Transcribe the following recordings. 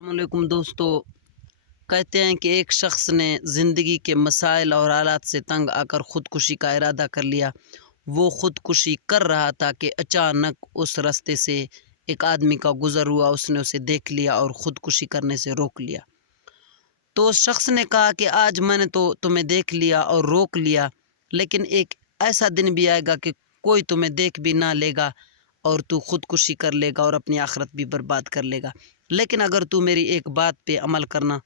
السلام علیکم دوستو، کہتے ہیں کہ ایک شخص نے زندگی کے مسائل اور حالات سے تنگ آ کر خودکشی کا ارادہ کر لیا۔ وہ خودکشی کر رہا تھا کہ اچانک اس راستے سے ایک آدمی کا گزر ہوا۔ اس نے اسے دیکھ لیا اور خودکشی کرنے سے روک لیا۔ تو اس شخص نے کہا کہ آج میں نے تو تمہیں دیکھ لیا اور روک لیا، لیکن ایک ایسا دن بھی آئے گا کہ کوئی تمہیں دیکھ بھی نہ لے گا اور تو خودکشی کر لے گا اور اپنی آخرت بھی برباد کر لے گا۔ لیکن اگر تو میری ایک بات پہ عمل کرنا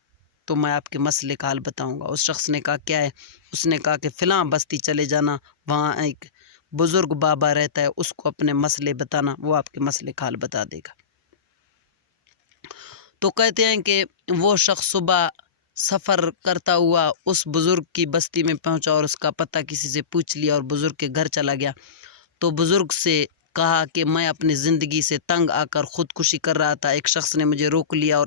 تو میں آپ کے مسئلے کا حل بتاؤں گا۔ اس شخص نے کہا کیا ہے؟ اس نے کہا کہ فلاں بستی چلے جانا، وہاں ایک بزرگ بابا رہتا ہے، اس کو اپنے مسئلے بتانا، وہ آپ کے مسئلے کا حل بتا دے گا۔ تو کہتے ہیں کہ وہ شخص صبح سفر کرتا ہوا اس بزرگ کی بستی میں پہنچا اور اس کا پتہ کسی سے پوچھ لیا اور بزرگ کے گھر چلا گیا۔ تو بزرگ سے کہا کہ میں اپنی زندگی سے تنگ آ کر خودکشی کر رہا تھا، ایک شخص نے مجھے روک لیا اور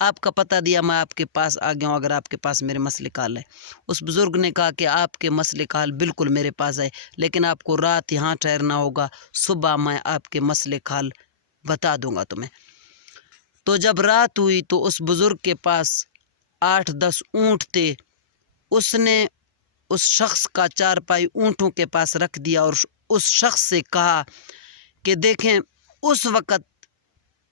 آپ کا پتہ دیا، میں آپ کے پاس آ گیا ہوں، اگر آپ کے پاس میرے مسئلے کا حل ہے۔ اس بزرگ نے کہا کہ آپ کے مسئلے کا حل بالکل میرے پاس ہے، لیکن آپ کو رات یہاں ٹھہرنا ہوگا، صبح میں آپ کے مسئلے کا حل بتا دوں گا تمہیں۔ تو جب رات ہوئی تو اس بزرگ کے پاس 8-10 اونٹ تھے۔ اس نے اس شخص کا چارپائی اونٹوں کے پاس رکھ دیا اور اس شخص سے کہا کہ دیکھیں اس وقت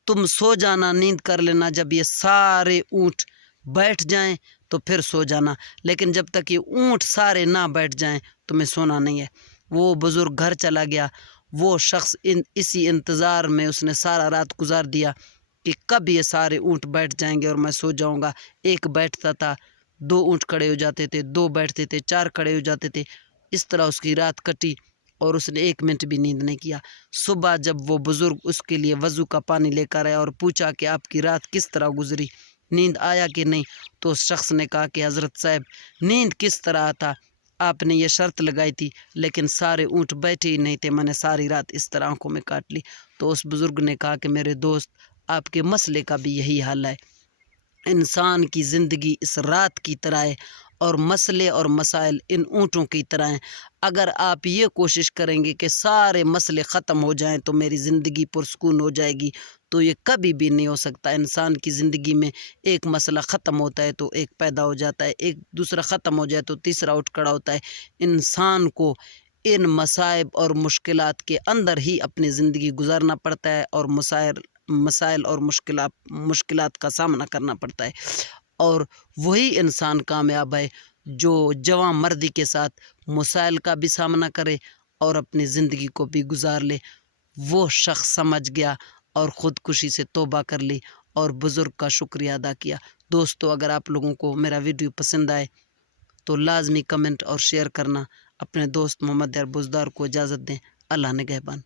تم سو جانا، نیند کر لینا، جب یہ سارے اونٹ بیٹھ جائیں تو پھر سو جانا، لیکن جب تک یہ اونٹ سارے نہ بیٹھ جائیں تمہیں سونا نہیں ہے۔ وہ بزرگ گھر چلا گیا۔ وہ شخص اسی انتظار میں اس نے سارا رات گزار دیا کہ کب یہ سارے اونٹ بیٹھ جائیں گے اور میں سو جاؤں گا۔ ایک بیٹھتا تھا، 2 اونٹ کھڑے ہو جاتے تھے، 2 بیٹھتے تھے، 4 کھڑے ہو جاتے تھے۔ اس طرح اس کی رات کٹی اور اس نے 1 منٹ بھی نیند نہیں کیا۔ صبح جب وہ بزرگ اس کے لیے وضو کا پانی لے کر آیا اور پوچھا کہ آپ کی رات کس طرح گزری، نیند آیا کہ نہیں، تو اس شخص نے کہا کہ حضرت صاحب نیند کس طرح آتا، آپ نے یہ شرط لگائی تھی لیکن سارے اونٹ بیٹھے ہی نہیں تھے، میں نے ساری رات اس طرح آنکھوں میں کاٹ لی۔ تو اس بزرگ نے کہا کہ میرے دوست، آپ کے مسئلے کا بھی یہی حل ہے۔ انسان کی زندگی اس رات کی طرح ہے اور مسئلے اور مسائل ان اونٹوں کی طرح ہیں۔ اگر آپ یہ کوشش کریں گے کہ سارے مسئلے ختم ہو جائیں تو میری زندگی پرسکون ہو جائے گی، تو یہ کبھی بھی نہیں ہو سکتا۔ انسان کی زندگی میں ایک مسئلہ ختم ہوتا ہے تو ایک پیدا ہو جاتا ہے، ایک دوسرا ختم ہو جائے تو تیسرا اٹھ کھڑا ہوتا ہے۔ انسان کو ان مصائب اور مشکلات کے اندر ہی اپنی زندگی گزارنا پڑتا ہے اور مسائل اور مشکلات کا سامنا کرنا پڑتا ہے، اور وہی انسان کامیاب ہے جو جواں مردی کے ساتھ مسائل کا بھی سامنا کرے اور اپنی زندگی کو بھی گزار لے۔ وہ شخص سمجھ گیا اور خودکشی سے توبہ کر لی اور بزرگ کا شکریہ ادا کیا۔ دوستو، اگر آپ لوگوں کو میرا ویڈیو پسند آئے تو لازمی کمنٹ اور شیئر کرنا۔ اپنے دوست محمد یار بزدار کو اجازت دیں۔ اللہ نگہبان۔